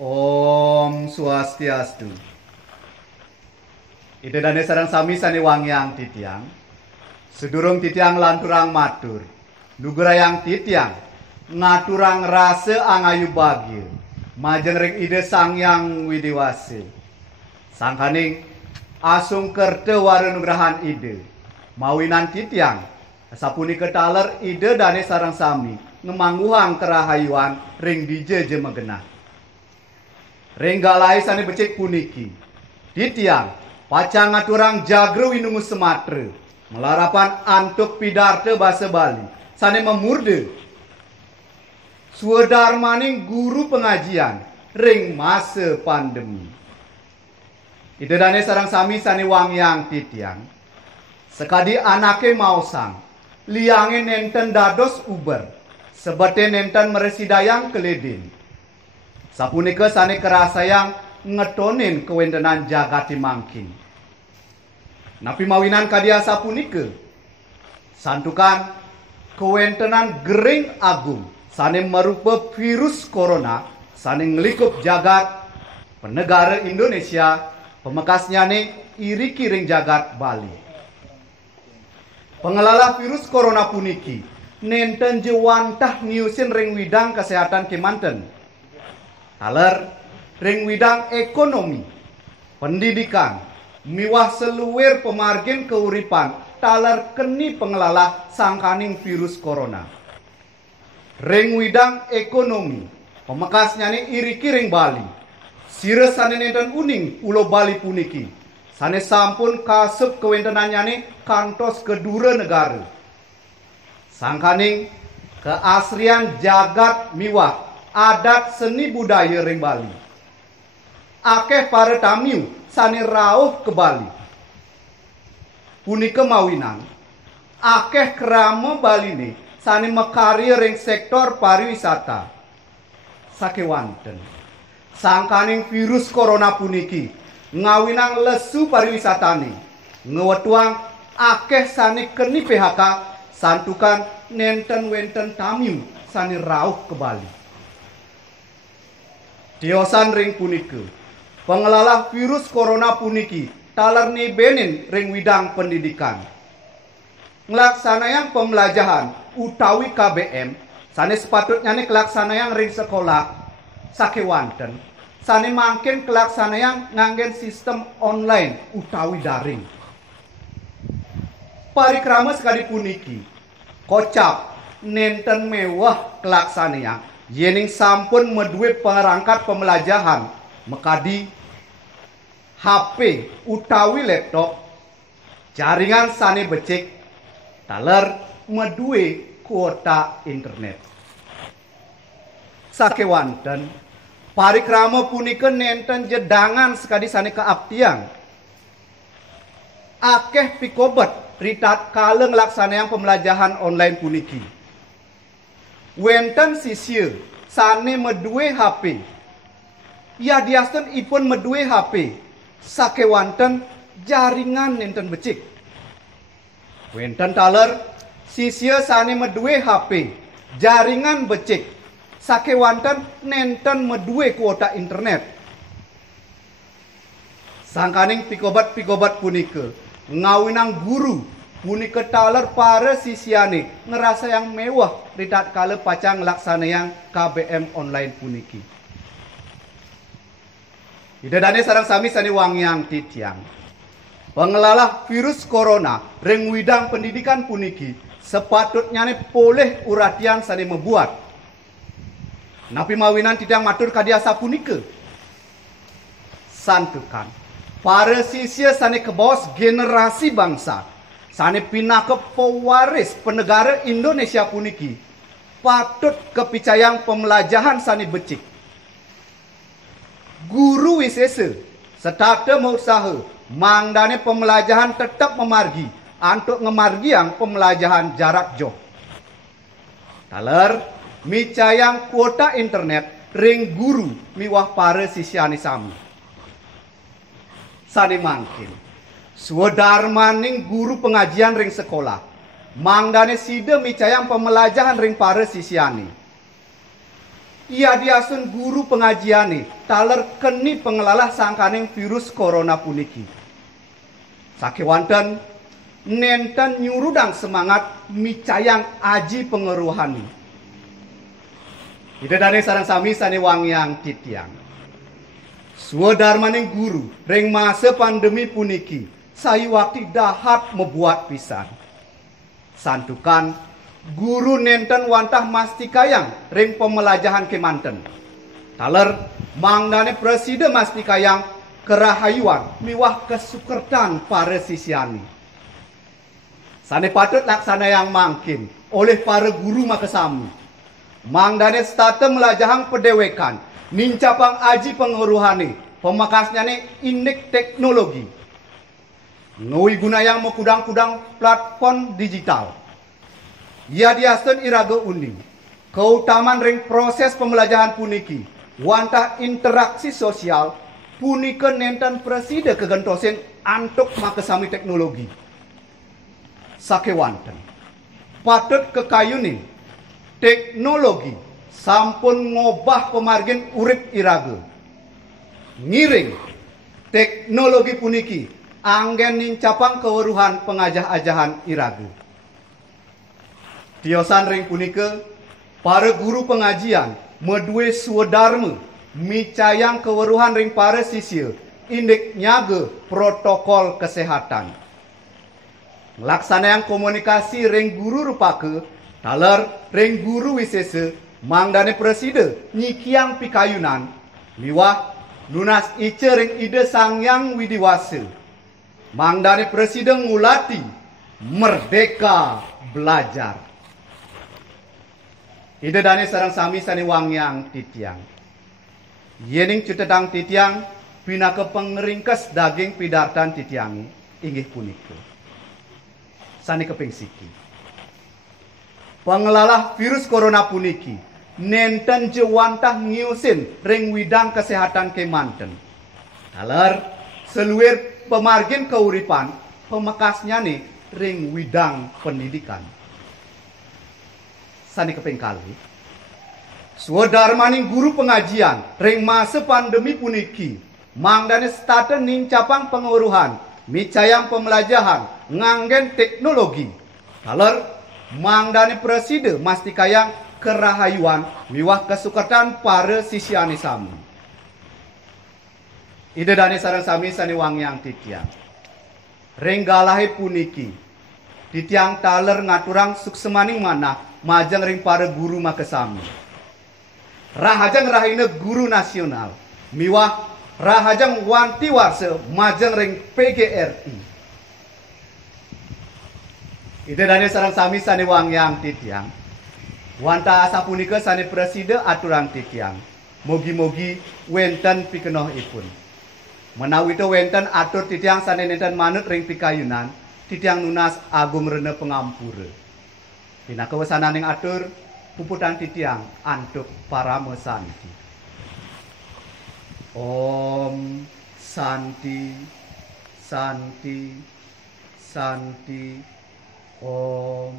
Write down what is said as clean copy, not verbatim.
Om Swastiastu. Ide dane sarang sami sani wangyang titiang. Sedurung titiang lanturang matur. Nugurayang titiang ngaturang rasa angayu bagil. Majeng ring ide sangyang widiwase. Sangkaning asung kerte waru nugrahan ide. Mawinan titiang sapuni ketaler ide dane sarang sami ngemangguhang kerahayuan ring dije megenah. Renggalai sani becek puniki. Titiang pacang aturang jagro winungu sematre. Melarapan antuk pidarte bahasa Bali. Sani memurde. Suedar maning guru pengajian. Ring masa pandemi. Ide dane sarang sami sani wangyang titiang. Sekadi anake mausang. Liange nenten dados uber. Sebete nenten meresidayang keledin. Sapunika sane kerasayang ngetonin kewentenan jagati mangkin. Napi mawinan kadia sapunika. Santukan kewentenan gering agung. Sane merupa virus corona. Sane ngelikup jagat penegara Indonesia. Pemekasnya nih iri kiring jagat Bali. Pengelola virus corona puniki. Nenten jewantah niusin ring widang kesehatan Kemanten. Taler ring widang ekonomi, pendidikan, miwah seluwer pemargin keuripan, taler keni pengelola sangkaning virus corona. Ring widang ekonomi, pemekasnya nih iri kiring Bali. Sire sane nenten uning ulo Bali puniki. Sane sampun kasep kewentenannya nih kantos kedua negara. Sangkaning keasrian jagat miwah. Adat seni budaya ring Bali. Akeh para tamiu sani rauh ke Bali. Punika mawinan. Akeh kerama Bali nih sani mekari ring sektor pariwisata. Sakewanten. Sangkaning virus corona puniki ngawinang lesu pariwisata nih. Ngewetuang akeh sani keni PHK santukan nenten wenten tamiu sani rauh ke Bali. Diosan ring puniki, pengelola virus corona puniki, taler ni benin ring widang pendidikan. Ngelaksanayang pembelajaran utawi KBM, sane sepatutnya nih kelaksanayang ring sekolah, sakewanten, sane mangkin kelaksanayang nganggen sistem online utawi daring. Parikrama sekali puniki, kocap, nenten mewah kelaksanayang. Yening sampun medue perangkat pembelajaran mekadi HP utawi laptop jaringan sane becek taler medue kuota internet. Sakewanten parikrama punika nenten jedangan sekadi sane keabtian. Akeh pikobet ritat kaleng laksanayang pembelajaran online puniki. Wenten sisir sane medue HP. Ya diasten ipun medue HP. Sakewanten jaringan nenten becik. Wenten taler sisir sane medue HP. Jaringan becik. Sakewanten nenten medue kuota internet. Sangkaning pikobat-pikobat punika ngawinang guru punika taler para sisiane ngerasa yang mewah ritat kala pacang laksana yang KBM online puniki. Ida dane sarang sami sani wangyang titiang. Pengelola virus corona ring widang pendidikan puniki sepatutnya ne poleh uratian sani membuat. Napi mawinan titiang matur kadiasa punika. Santukan para sisia sani kebos generasi bangsa. Sane pinake pewaris penegara Indonesia puniki patut kepicayang pembelajaran sane becik. Guru wisese setakte mausaha mangdane pembelajaran tetap memargi antuk ngemargiang pembelajaran jarak jauh. Taler micayang kuota internet ring guru miwah para sisiane sami. Sane mangkin suedar maning guru pengajian ring sekolah. Mangdane sida micayang pembelajaran ring para sisiani. ia diasun guru pengajian taler keni pengelola sangkaning virus corona puniki. Sakewanten nenten nyurudang semangat micayang aji pengeruhani. Ida dane sarang sami sane wangyang titiang. Suadarmaning guru reng masa pandemi puniki sayu waktu dahat membuat pisan. Santukan guru nenten wantah mastikayang reng pemelajahan kemanten. Taler mangdane presiden mastikayang kerahayuan miwah kesukertan para sisiani. Sane patut laksana yang mangkin oleh para guru makasami. Mangdane stata melajahang pedewekan, nincapang aji penguruhani, pemakasnya ni indek teknologi. Ngui gunayang mekudang-kudang platform digital. Ia diasen iraga uning. Keutamaan ring proses pembelajaran puniki, wantah interaksi sosial, punika nenten preside kegentosen antuk makasami teknologi. Sakewanten patut kekayunin teknologi sampun ngobah pemargin urip iraga. Ngiring teknologi puniki anggen nincapang keweruhan pengajah-ajahan iraga. Tiosan ring punika para guru pengajian medue suadarma micayang keweruhan ring para sisya indek nyaga protokol kesehatan. Laksanayang komunikasi ring guru rupake taler ring guru wisese mangdane preside nyikiang pikayunan liwah lunas ice ring ide sangyang widiwase mangdane preside ngulati merdeka belajar. Ide dane sarang sami sani wangyang titiang. Yening cutedang titiang pinaka pengeringkes daging pidartan titiangi inggih punika. Sani keping siki. Pengelola virus corona puniki nenten jewantah ngiusin ring widang kesehatan kemanten. Taler seluir pemargin keuripan pemekasnya nih ring widang pendidikan. Sani keping kali. Suadarmaning guru pengajian ring masa pandemi puniki mangdane stata nincapang penguruhan micayang pembelajaran nganggen teknologi. Taler mangdane preside mastikayang kerahayuan miwah kesukatan para sisiani sami. Ide dane sareng sami sani wangyang titiang. Renggalahe puniki titiang taler ngaturang suksemaning manah majeng ring para guru makasami. Rahajang rahina guru nasional miwah rahajang wanti warse majeng ring PGRI. Ide dane sareng sami sane wangyang titiang. Wanta sapunika sane preside aturan titiang. Mogi-mogi wenten pikenohipun. Menawi itu wenten atur titiang sane nenten manut ring pikayunan, titiang nunas agung rene pengampura. Dina kewasananing atur puputan titiang antuk parama santi. Om Santi Santi Santi Om